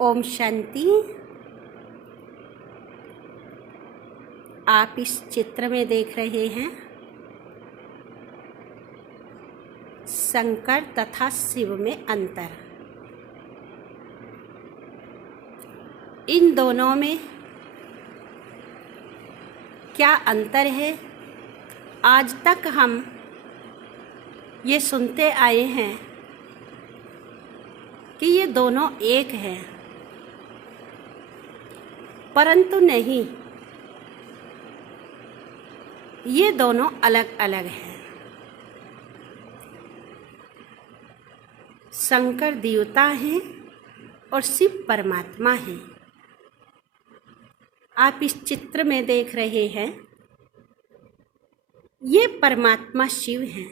ओम शांति। आप इस चित्र में देख रहे हैं शंकर तथा शिव में अंतर। इन दोनों में क्या अंतर है, आज तक हम ये सुनते आए हैं कि ये दोनों एक हैं, परंतु नहीं, ये दोनों अलग अलग हैं। शंकर देवता हैं और शिव परमात्मा हैं। आप इस चित्र में देख रहे हैं, ये परमात्मा शिव हैं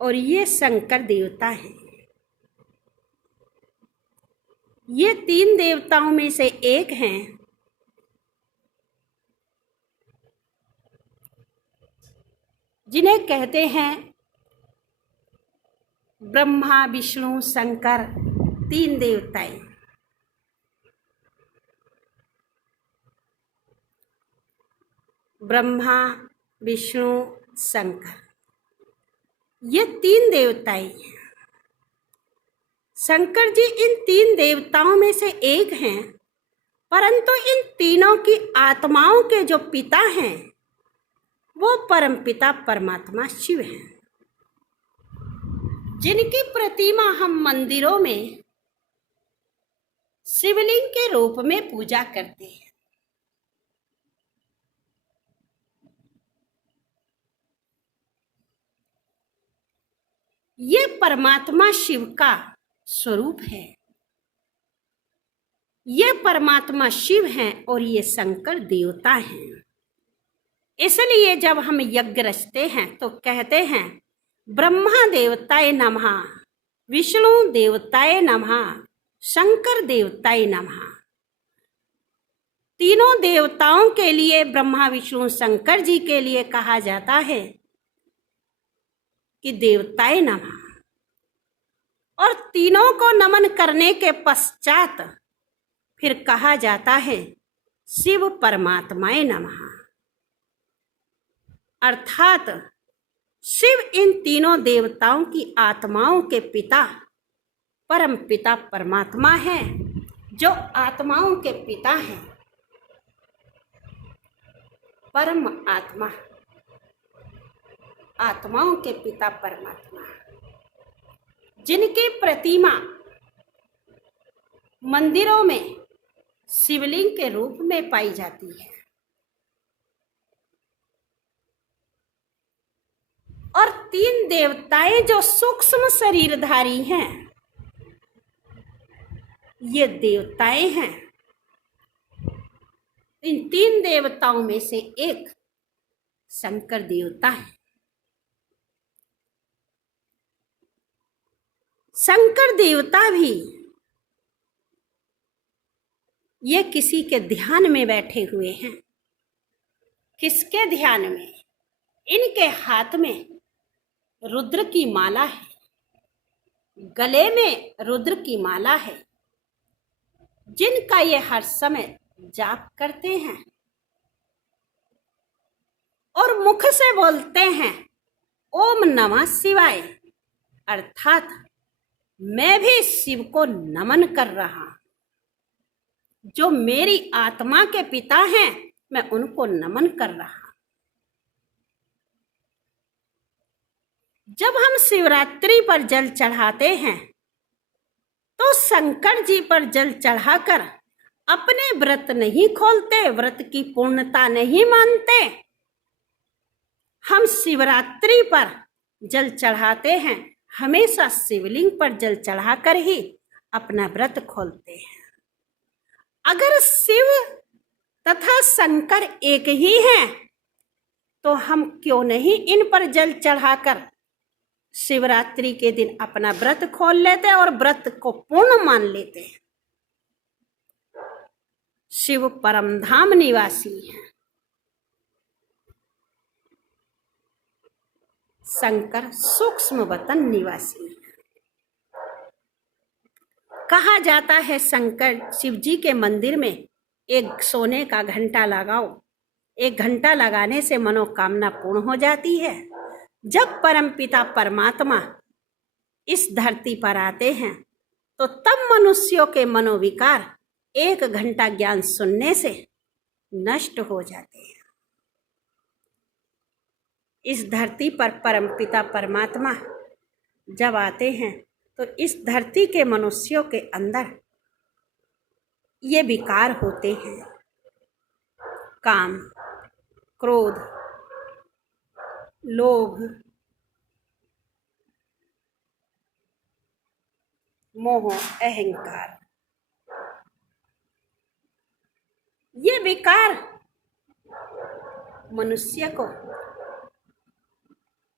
और ये शंकर देवता हैं। ये तीन देवताओं में से एक हैं। जिन्हें कहते हैं ब्रह्मा विष्णु शंकर, तीन देवताएं। ब्रह्मा विष्णु शंकर, ये तीन देवताएं हैं। शंकर जी इन तीन देवताओं में से एक हैं, परंतु इन तीनों की आत्माओं के जो पिता हैं वो परमपिता परमात्मा शिव हैं, जिनकी प्रतिमा हम मंदिरों में शिवलिंग के रूप में पूजा करते हैं। ये परमात्मा शिव का स्वरूप है। ये परमात्मा शिव हैं और ये शंकर देवता हैं। इसलिए जब हम यज्ञ रचते हैं तो कहते हैं ब्रह्मा देवताय नमः, विष्णु देवताय नमः, शंकर देवताय नमः। तीनों देवताओं के लिए, ब्रह्मा विष्णु शंकर जी के लिए कहा जाता है कि देवताय नमः, और तीनों को नमन करने के पश्चात फिर कहा जाता है शिव परमात्माय नमः। अर्थात शिव इन तीनों देवताओं की आत्माओं के पिता परम पिता परमात्मा है, जो आत्माओं के पिता हैं। परम आत्मा, आत्माओं के पिता परमात्मा, जिनकी प्रतिमा मंदिरों में शिवलिंग के रूप में पाई जाती है। और तीन देवताएं जो सूक्ष्म शरीरधारी हैं, ये देवताएं हैं। इन तीन देवताओं में से एक शंकर देवता है। शंकर देवता भी ये किसी के ध्यान में बैठे हुए हैं। किसके ध्यान में? इनके हाथ में रुद्र की माला है, गले में रुद्र की माला है, जिनका ये हर समय जाप करते हैं और मुख से बोलते हैं ओम नमः शिवाय, अर्थात मैं भी शिव को नमन कर रहा हूं। जो मेरी आत्मा के पिता हैं, मैं उनको नमन कर रहा हूं। जब हम शिवरात्रि पर जल चढ़ाते हैं तो शंकर जी पर जल चढ़ाकर अपने व्रत नहीं खोलते, व्रत की पूर्णता नहीं मानते। हम शिवरात्रि पर जल चढ़ाते हैं, हमेशा शिवलिंग पर जल चढ़ाकर ही अपना व्रत खोलते हैं। अगर शिव तथा शंकर एक ही हैं, तो हम क्यों नहीं इन पर जल चढ़ाकर शिवरात्रि के दिन अपना व्रत खोल लेते और व्रत को पूर्ण मान लेते हैं। शिव परमधाम निवासी हैं, शंकर सूक्ष्म वतन निवासी हैं। कहा जाता है शंकर शिव जी के मंदिर में एक सोने का घंटा लगाओ, एक घंटा लगाने से मनोकामना पूर्ण हो जाती है। जब परमपिता परमात्मा इस धरती पर आते हैं तो तब मनुष्यों के मनोविकार एक घंटा ज्ञान सुनने से नष्ट हो जाते हैं। इस धरती पर परमपिता परमात्मा जब आते हैं तो इस धरती के मनुष्यों के अंदर ये विकार होते हैं, काम, क्रोध, लोभ, मोह, अहंकार। ये विकार मनुष्य को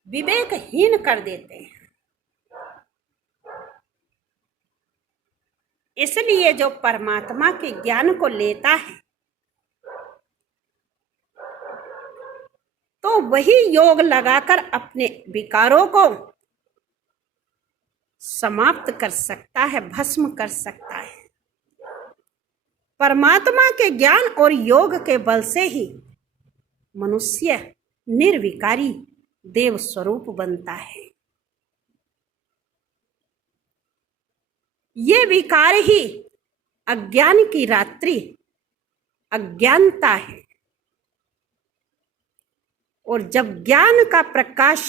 विवेकहीन कर देते हैं। इसलिए जो परमात्मा के ज्ञान को लेता है तो वही योग लगाकर अपने विकारों को समाप्त कर सकता है, भस्म कर सकता है। परमात्मा के ज्ञान और योग के बल से ही मनुष्य निर्विकारी देव स्वरूप बनता है। ये विकार ही अज्ञान की रात्रि, अज्ञानता है। और जब ज्ञान का प्रकाश,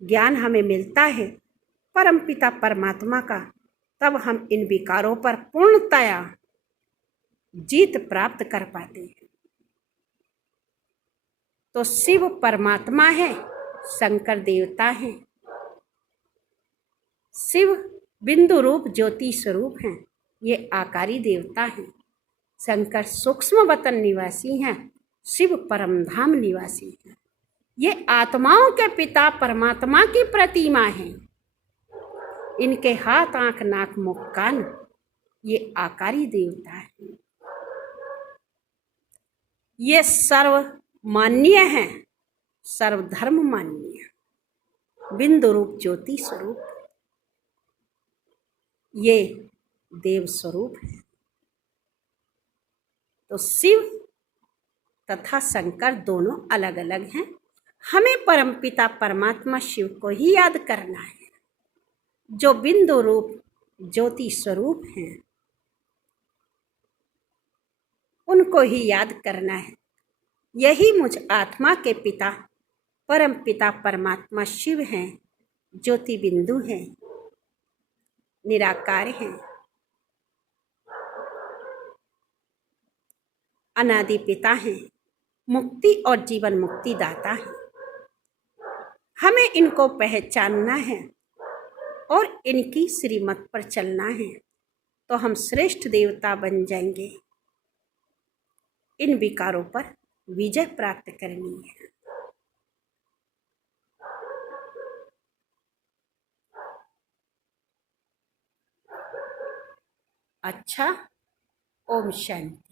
ज्ञान हमें मिलता है परमपिता परमात्मा का, तब हम इन विकारों पर पूर्णतया जीत प्राप्त कर पाते हैं। तो शिव परमात्मा है, शंकर देवता है। शिव बिंदु रूप ज्योति स्वरूप हैं, ये आकारी देवता हैं। शंकर सूक्ष्म वतन निवासी हैं, शिव परमधाम निवासी हैं। ये आत्माओं के पिता परमात्मा की प्रतिमा है। इनके हाथ, आंख, नाक, मुख, कान, ये आकारी देवता है। ये सर्वमान्य है, सर्वधर्म मान्य, बिंदु रूप ज्योति स्वरूप, ये देव स्वरूप है। तो शिव तथा शंकर दोनों अलग अलग हैं। हमें परमपिता परमात्मा शिव को ही याद करना है, जो बिंदु रूप ज्योति स्वरूप हैं, उनको ही याद करना है। यही मुझ आत्मा के पिता परमपिता परमात्मा शिव हैं, ज्योति बिंदु हैं, निराकार हैं, अनादि पिता हैं, मुक्ति और जीवन मुक्ति दाता हैं। हमें इनको पहचानना है और इनकी श्रीमत पर चलना है, तो हम श्रेष्ठ देवता बन जाएंगे। इन विकारों पर विजय प्राप्त करनी है। अच्छा, ओम शांति।